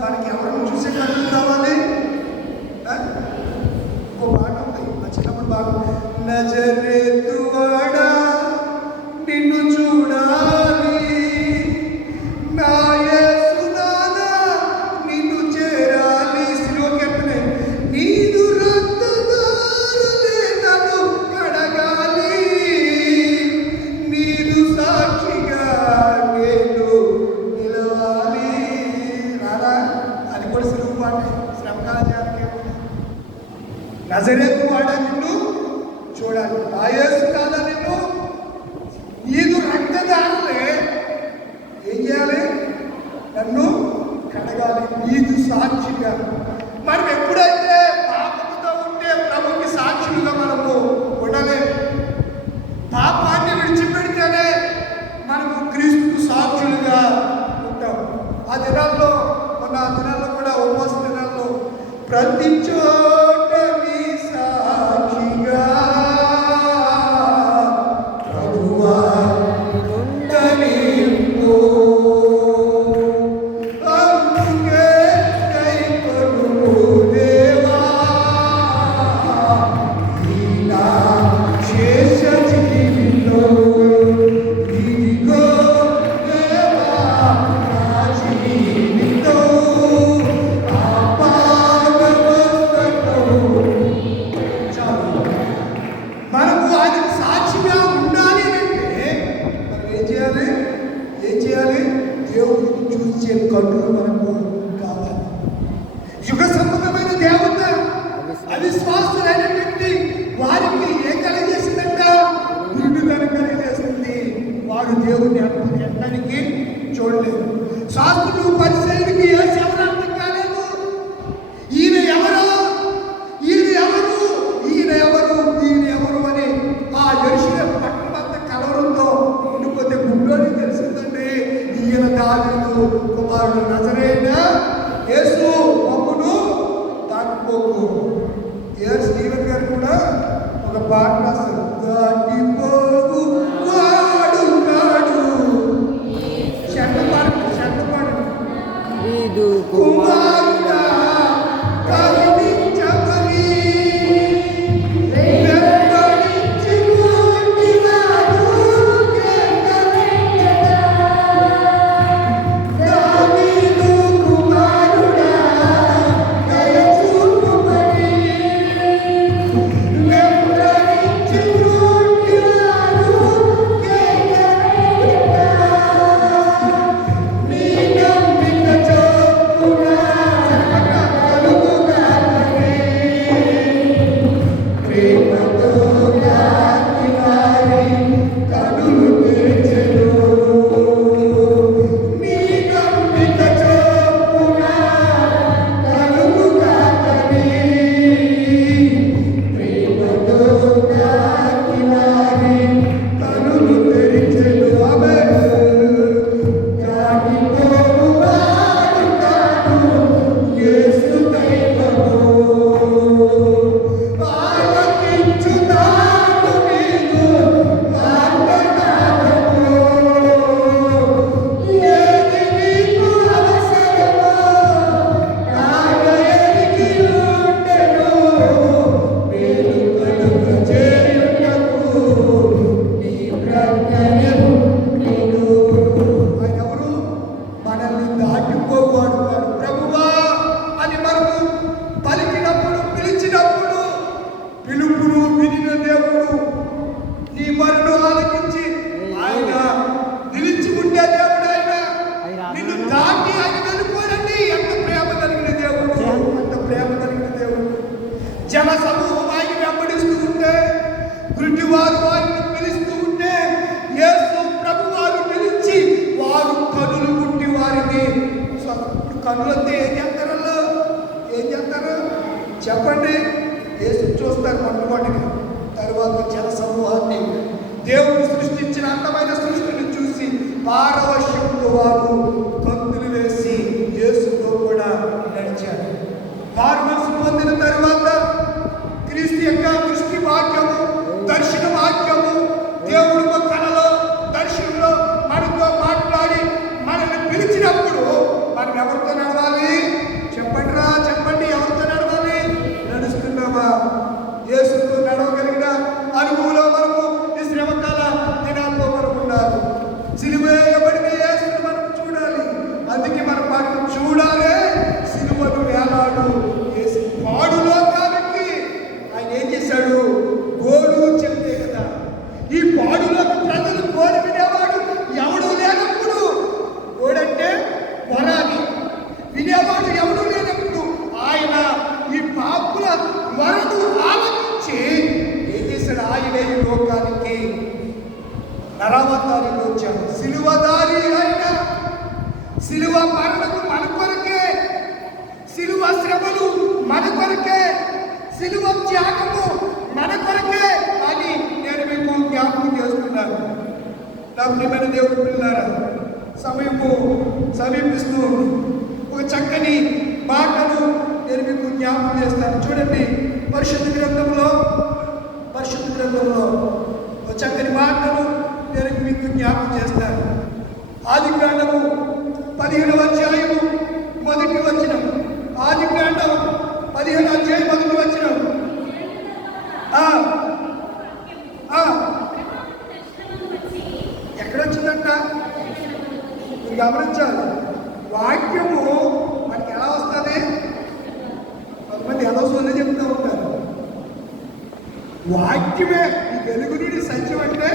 మనకి ఎవరిని చూసే కళ్ళు కావాలి. ఇంకో పాట ఉంది మా చిన్నప్పుడు బాగా, నజరేతువాడా నిన్ను చూడాలి, నా యేసునాథా నిన్ను చేరాలి. సిలువకెత్తనే నీదు రక్తధారలే నన్ను కడగాలి, నీదు సాక్షిగా నేను నిలవాలి. రాదా అది కూడా సిలువ పాట, శ్రమకాల జానకి. నజరేతువాడా నిన్ను చూడాలి, నా యేసునాథా నిన్ను, నీదు రక్తధారలే ఏం చేయాలి, నన్ను కడగాలి, నీదు సాక్షిగా. మనం ఎప్పుడైతే పాపముతో ఉంటే ప్రభుకి సాక్షులుగా మనము ఉండలేము. పాపాన్ని విడిచిపెడితేనే మనము క్రీస్తు సాక్షులుగా ఉంటాం. ఆ దినాల్లో కూడా ఉపవాస దినాల్లో ప్రతి చోట నీ సాక్షిగా ప్రభువా ఉండనివ్వు. అందుకే కైకొనుము దేవా ఈ నా శేష జీవితం. ఇదిగో దేవా నా జీవితం, మనకు ఆయనకు సాక్షిగా ఉండాలి అంటే మనం ఏం చేయాలి? దేవుడిని చూసే కళ్ళు మనకు కావాలి. యుగ సంబంధమైన దేవత అవిశ్వాసులైనటువంటి వారికి ఏం కలిగజేసిందంట? గురుడుదనం కలిగజేసింది. వారు దేవుడిని ఎన్నడానికి చూడలేదు. శాస్త్రులు పరిసయ్యులకి ఏ సేవలు అర్థం కాలేదు. ఈయన ఎవరు అని ఆ యెరూషలేము పట్టణమంతా కలవరంతో ఉండిపోతే గుడ్డోని తెలిసిందండి, ఈయన దావీదు కుమారుడు నజరేయుడైన యేసు మమ్మును దాటిపోకు. స్టీవెన్ గారు కూడా ఒక పాట రాస్తారు, దాటిపోకు వాడు కాడు చెడ్డపాడు కుమారుడా కరుణించమని వెంబడించి కొట్టినాడు కేకలెత్తెదా. దావీదు కుమారుడా దయ చూపుమని వెంబడించి కొట్టినాడు కేకలెత్తెదా. నీ నమ్మిక చొప్పున కలుగుగాకని ప్రేమతో దాని వారి కనులు తెరిచెను. నీ నమ్మిక చొప్పున కలుగుగాకని ప్రేమతో దాని వారి కనులు తెరిచెను. ఆమేన్. దాటిపోవువాడు కాడు యేసు దైవము, ఆలకించుతాడు నీకు వాగ్దానము. ఏది నీకు అవసరమో ఆయన ఎరిగి ఉండెను, మేలు కలుగజేయుటకు నీ ప్రజ్ఞయు నీకు. ఆయన ఎవరు? మనల్ని దాటిపోవాడు వాడు. ప్రభువా అని మనము పలికినప్పుడు, పిలిచినప్పుడు పిలుపును వినిన దేవుడు, నీ మరణం ఆలకించి ఆయన నిలిచి ఉండే దేవుడు. ఆయన నిన్ను దాటి ఆయన వెళ్ళిపోరండి. ఎంత ప్రేమ కలిగిన దేవుడు, ఎంత ప్రేమ కలిగిన దేవుడు. జన సమూహం ఆయన వెంబడిస్తూ ఉంటే, గుడ్డివారు వారిని పిలుస్తూ ఉంటే, యేసు ప్రభువారు నిలిచి వారు కనులు గుట్టి వారిని. ఇప్పుడు కనులంటే ఏం చేస్తారు చెప్పండి? యేసు చూస్తారు మొట్టమొదటిగా, తర్వాత జన సమూహాన్ని. దేవుడు సృష్టించిన అందమైన సృష్టిని చూసి పారవశ్యంతో వారు కంతులు వేసి యేసుతో కూడా నడిచారు. మారుమనసు పొందిన తర్వాత క్రీస్తు యొక్క దృష్టి వాక్యము, దర్శన వాక్యము, దేవుడు కళలో దర్శనంలో మనతో మాట్లాడి మనల్ని పిలిచినప్పుడు సిలువ మరణము మన కొరకే, సిలువ శ్రమలు మన కొరకే, సిలువ త్యాగము మన కొరకే అని నేను మీకు జ్ఞాపకం చేస్తున్నాను. నా ప్రియమైన దేవుడు పిల్లారా, సమయము సమీపిస్తూ ఒక చక్కని మాటను నేను మీకు జ్ఞాపకం చేస్తాను. చూడండి, పరిశుద్ధ గ్రంథంలో ఒక చక్కని మాటను నేను మీకు జ్ఞాపకం చేస్తాను. ఆదికాండము 15వ అధ్యాయము 1వ వచనం. ఆదికాండం 15వ అధ్యాయం 1వ వచనం. ఎక్కడొచ్చిందంట? మీరు గమనించాలి. వాక్యము మనకి ఎలా వస్తుంది? కొంతమంది ఎలా సొల్లు చెప్తూ ఉంటారు. వాక్యమే ఈ వెలుగు నుండి సత్యం అంటే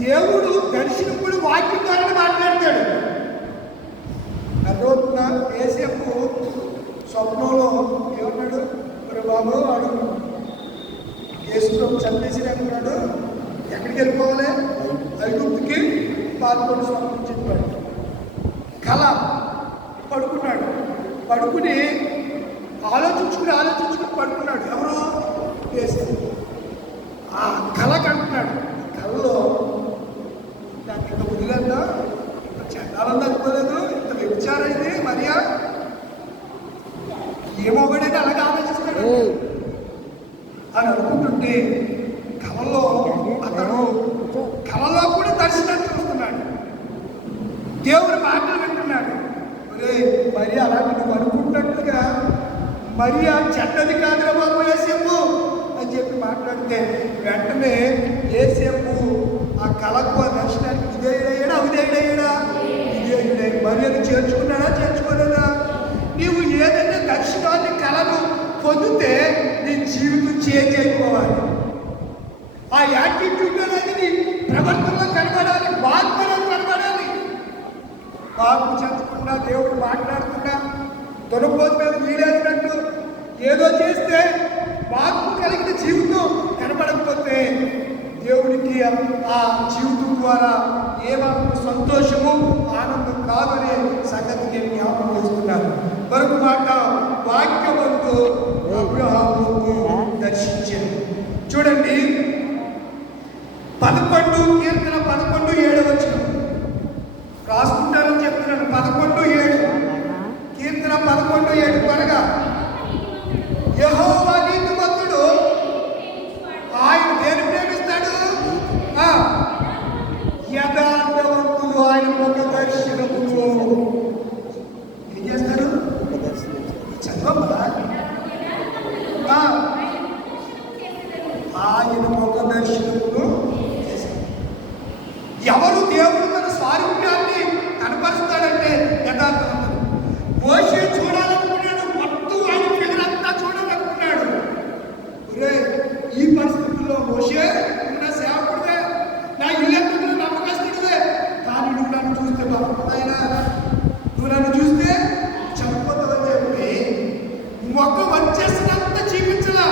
దేవుడు దర్శనప్పుడు వాక్యం ద్వారా మాట్లాడతాడు. అర్థమవుతుందా? ఏసేపు స్వప్నంలో ఏమన్నాడు? మరి బాబు వాడు యేసులో చంపేసి అనుకున్నాడు, ఎక్కడికి వెళ్ళిపోవాలి? ఐగుప్తుకి పాల్గొని స్వప్నం చెప్పాడు. కళ పడుకున్నాడు. పడుకుని ఆలోచించుకుని పడుకున్నాడు. ఎవరు? యేసేపు. ఆ కళ కంటున్నాడు. కళలో నాకు ఇంత వదిలేదా, ఇంత చెండాలని అనుకోలేదు, ఇంత వ్యభిచారైంది మరియా, ఏమోగడని అలాగే ఆలోచిస్తాడు అని అనుకుంటుంటే కళలో అతను కళలో కూడా దర్శనాన్ని చూస్తున్నాడు. దేవుడి మాటలు వింటున్నాడు. మరి అలాంటి నువ్వు అనుకుంటున్నట్టుగా మరియా చెడ్డది కాదురా బాబు యేసేపు అని చెప్పి మాట్లాడితే వెంటనే యేసేపు ఆ కళకు ఆ దర్శనానికి విధేయుడయ్యాడా? మరియను చేర్చుకోలేదా? నీవు ఏదైనా దర్శనాన్ని కళను పొందితే నీ జీవితం చేంజ్ అయిపోవాలి. ఆ యాటిట్యూడ్ అనేది నీ ప్రవర్తనలో కనబడాలి, మార్పులో కనబడాలి. మార్పు చెందకుండా దేవుడు మాట్లాడకుండా దొరకపోతు మీద వీడేసినట్టు ఏదో చేస్తే మార్పు కలిగిన జీవితం కనబడకపోతే దేవుడికి ఆ జీవితం ద్వారా ఏమాత్రం సంతోషము ఆనందం కాదనే సంగతి నేను జ్ఞాపకం చేస్తున్నాను. మరొక మాట, వాక్యవంతు అబ్రహామును దర్శించాను. చూడండి, 11 11:7 రాసుకుంటారని చెప్తున్నాను. 11:7 కీర్తన 11:7 త్వరగా. యెహోవా నీతిమంతుడు, ఆయన దేని ప్రేమిస్తాడు? యథార్థవంతుడు ఆయన ఒక దర్శనము ఏం చేస్తారు? చదవమ్మా. ఆయన ఒక దర్శనమును చేశారు. ఎవరు దేవుడు తన స్వారూప్యాన్ని కనపరుస్తాడంటే యథార్థవంతుడు. మోషే చూడాలనుకున్నాడు, మొత్తం ఆయన ఫిగర్ అంతా చూడాలనుకున్నాడు. ఈ పరిస్థితుల్లో మోషే నా సేవకుడివే, నా ఇల్లు నమ్మకస్తుడివే, కానీ నువ్వు నన్ను చూస్తే బాగుంటాయినా, నువ్వు నన్ను చూస్తే చెప్పదని చెప్పి మొక్క వచ్చేసినంత చూపించలా,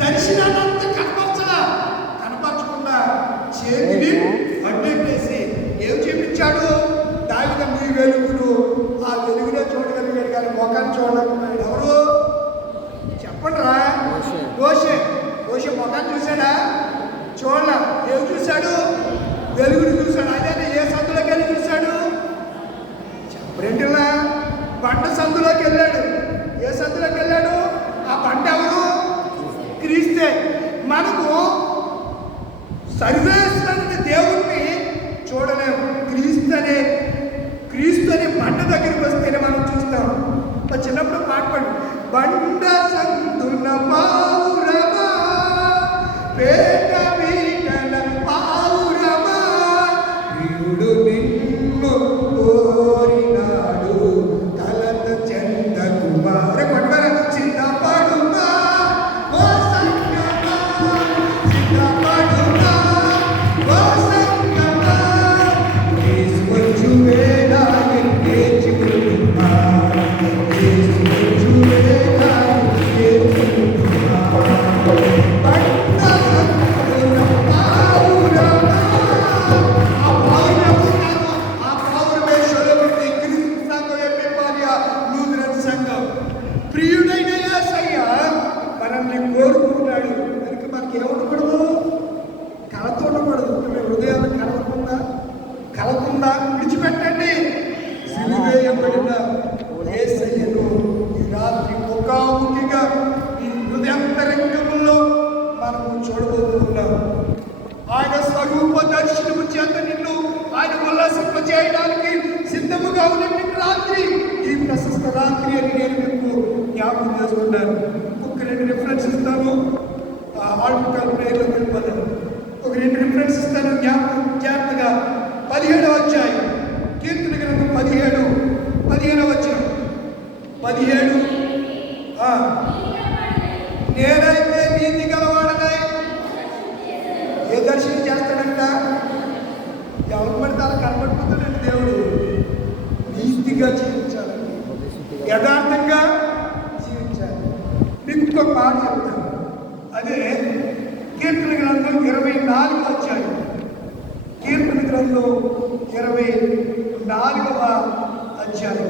దర్శనాన్నంత కనపరచకుండా చేతిని అడ్డెట్టేసి ఏం చూపించాడు? దావిద మీ వెలుగును, ఆ వెలుగునే చూడగలిగాడు కానీ మొఖాన్ని చూడలేకున్నాడు. ఎవరు చెప్పండి రా? మోషే మొఖాన్ని చూశాడా? చూడలే. ఏం చూశాడు? వెలుగుని చూశాడు. అదే ఏ సందులోకి వెళ్ళి చూశాడు? చెప్పరేంటిలా? బండ సందులోకి వెళ్ళాడు. ఏ సందులోకి వెళ్ళాడు? ఆ బండ ఎవరు? క్రీస్తే. మనకు సర్వేశ్వరుని దేవుణ్ణి చూడలేము. క్రీస్తు అనే బండ దగ్గరికి వస్తేనే మనం చూస్తాం. చిన్నప్పుడు పాటపడు, బండ సందున పావురమా పేట వీటన పావురమా వీడు నిన్ను కోరినాడు కలత చెంద కుమార కొట్టవర చింతపడుమా ఓ సంగమా, చింతపడుమా ఓ సంగమా, తీసుకొచ్చు వేళ ఎంగేజు చేయబడిన యేసయ్యను ఈ రాత్రి ముఖాముఖిగా ఈ హృదయాంతరంగంలో మనము చూడబోతున్నాం. ఆయన స్వరూప దర్శనము చేత నిన్ను ఆయన ఉల్లాసింపజేయడానికి సిద్ధముగా ఉన్నటువంటి రాత్రి, ఈ ప్రశస్త రాత్రి అని నేను మీకు జ్ఞాపకం చేసుకున్నాను. ఒక 2 రిఫరెన్స్ ఇస్తాను, ఆల్టికల్ ప్రేయర్లో వెళ్ళిపోతాను. ఒక 2 రిఫరెన్స్ ఇస్తాను జాగ్రత్తగా. 17వ అధ్యాయం కీర్తన గ్రంథం 15వ వచనం 17. నేనైతే నీతి గలవాడనై ఏ దర్శనం చేస్తాడంట? ఎవరు పడితే అలా కనబడిపోతాడండి దేవుడు. నీతిగా జీవించాలని, యథార్థంగా జీవించాలి. మీకు ఇంకొక మాట చెప్తాను. అదే కీర్తన గ్రంథం 24వ అధ్యాయం. కీర్తన గ్రంథం 24వ అధ్యాయం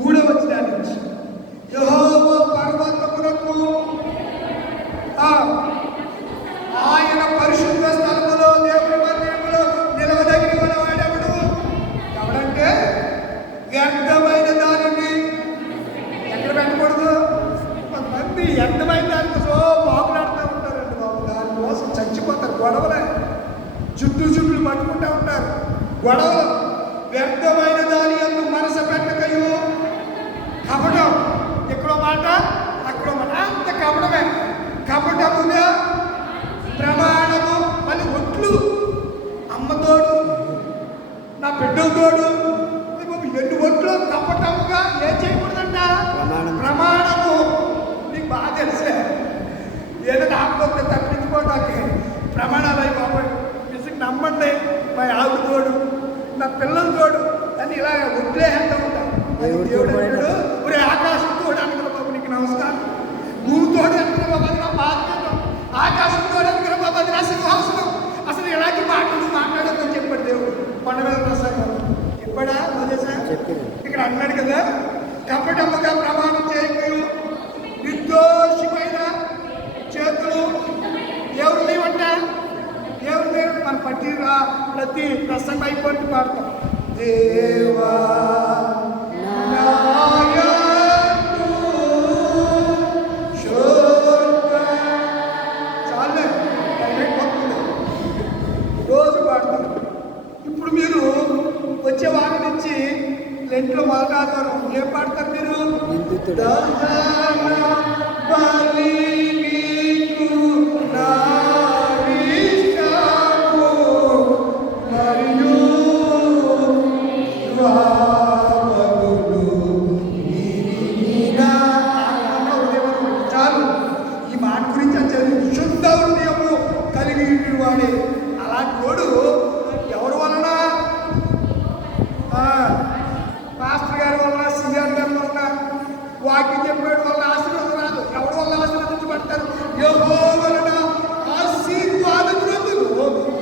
3వ వచనాన్ని నుంచి యెహోవా పర్వతమునకు ఆయన పరిశుద్ధ స్థలములో దేవుని మందిరములో నిలవదగిన వాడెవడు? ఎవడంటే వ్యర్థమైన దానిని ఎక్కడ పెట్టకూడదు. కొంతమంది వ్యర్థమైన దానితో బాగులాడుతూ ఉంటారండి బాబు. దానికోసం చచ్చిపోతారు. గొడవలే చుట్టూ పట్టుకుంటూ ఉంటారు. గొడవలు. వ్యర్థమైన దాని యందు మనసు పెట్టకయు. కపటం. ఎక్కడో మాట అక్కడో మాట, అంత కపటమే. కపటముగా ప్రమాణము. మళ్ళీ ఒట్లు, అమ్మతోడు, నా బిడ్డతోడు, ఎన్ని ఒట్లు కపటముగా ఏం చేయకూడదంట? ప్రమాణము. నీకు బాగా తెలిసే. ఏదైనా ఆత్మహత్య తప్పించుకోవడానికి ప్రమాణాలు అయి బాబోయ్ పిసికి నమ్మండి, మా ఆవిడ తోడు, నా పిల్లల తోడు అని ఇలా వదిలేస్తూ ఉంటాను. దేవుడు అంటాడు, ఒరే ఆకాశం తోడు అనుకున్న బాబు నీకు నమస్కారం. నువ్వు తోడు అనుకున్న బాబు అది నా బాధ్యత. ఆకాశం తోడు అనుకున్న బాబు అది నా సింహాసనం. అసలు ఇలాంటి మాటలు మాట్లాడొద్దని చెప్పాడు దేవుడు. కొండవేల ప్రసంగం చెప్పాడా? ఇక్కడ అన్నాడు కదా, కపటముగా ప్రమాణం చేయకూడదు. నిర్దోషమైన చేతులు ఎవరు లేవంట? ఎవరు లేరు? మన ప్రతి ప్రసంగం అయిపోయి పాడతాం. దేవా చాలే రోజు పాడతాం. ఇప్పుడు మీరు వచ్చే వారం నుంచి లెంట్లో మొదలాడతారు. ఏం పాడతారు మీరు? చాలు. ఈ మాట గురించి శుద్ధ హృదయము కలిగి వాడే అలాంటి వాడు ఎవరి వలన? మాస్టర్ గారి వలన, సిఆర్ గారి వలన, వాక్యం చెప్పేడు వల్ల ఆశీర్వాదం రాదు. ఎవరి వల్ల ఆశీర్వదించబడతారు? యెహోవా వలన ఆశీర్వాదములు.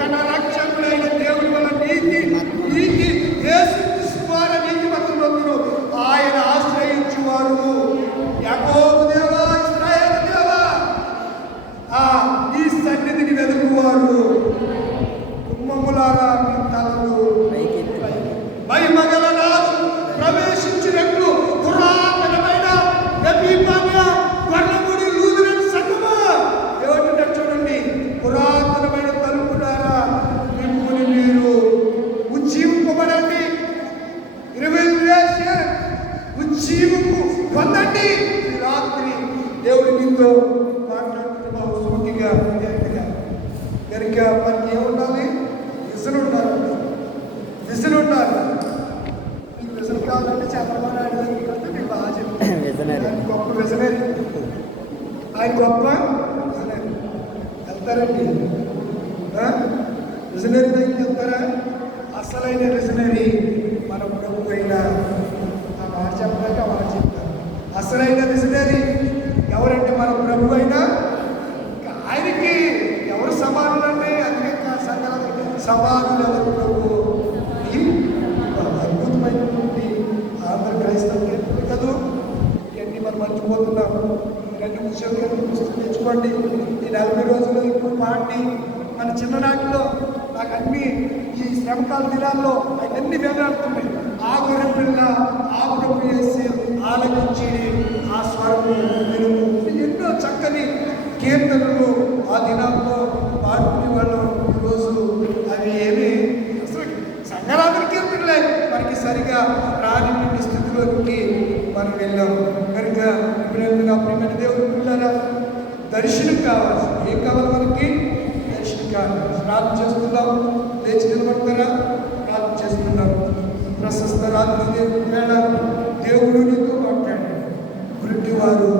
తన రక్షకుడైన దేవుని వల్ల నీతి యేసుక్రీస్తు ద్వారా నీతిమంతులు ఆయన ఆశ్రయించువారు. యాకోబు దేవా, ఇశ్రాయేలు దేవా, ఈ సన్నిధిని వెతుకువారు. కుమ్మములారా మీ తలలు మహిమగల రాజు ప్రవేశించినట్లు పురాతనమైన గొర్రెముడి లూథరన్ సంఘమా ఏమంటారు చూడండి. పురాతనమైన తలుపులారా మిమ్ముని మీరు ఉజ్జీవింపబడండి. ఉజ్జీవింపు పొందండి. ఈ రాత్రి దేవుడి మీతో మాట్లాడుతున్నాం. సూటిగా కనుక మనకి ఏముండాలి? విజన్ ఉండాలి. విజన్ ఉండాలి. మీకు విజన్ కావాలంటే చంద్రబాబు నాయుడు దగ్గరికి వెళ్తే మీకు బాగా చెప్తాను. గొప్ప విజనరీ. ఆయన గొప్ప విజనరీ. వెళ్తారండి విజనరీ దగ్గరికి వెళ్తారా? అసలైన విజనరీ మన ప్రభు అయిన ఆ మాట చెప్పడానికి ఆ మాట చెప్తారు. అసలైన విజనరీ ఎవరంటే మన ప్రభు అయినా ఆయనకి ఎవరు సమానులంటే అందుకే సమానులు ప్రభు. అద్భుతమైనటువంటి ఆంధ్ర క్రైస్తవులు కదా. ఇవన్నీ మనం మర్చిపోతున్నాము. 2 నిమిషాలు పుస్తకం తెచ్చుకోండి. ఈ 40 రోజులు ఇప్పుడు పాడి మన చిన్ననాటిలో నాకు అన్ని ఈ శ్రమకాల దినాల్లో అవన్నీ వేలాడుతున్నాయి. ఆ గొర్రె పిల్ల ఆ ప్రభు యేసు ఆలకించి ఆ స్వరము వినుము. ఎన్నో చక్కని కీర్తనలు ఆ దినాల్లో పాడుకునే వాళ్ళు. ఈరోజు అవి ఏమి అసలు సంగరాధన కీర్తనలే మనకి సరిగా రాని స్థితిలోకి మనం వెళ్ళాం కనుక ఇప్పుడు ప్రియమైన దేవుడు పిల్లరా, దర్శనం కావాలి. ఏం కావాలి మనకి? దర్శనం కావాలి. ప్రార్థన చేస్తున్నాం, లేచి నిలబడతారా? ప్రార్థన చేస్తున్నాం. ప్రశస్త రాత్రి వేళ దేవుడు నీతో మాట్లాడాడు. గురుటి వారు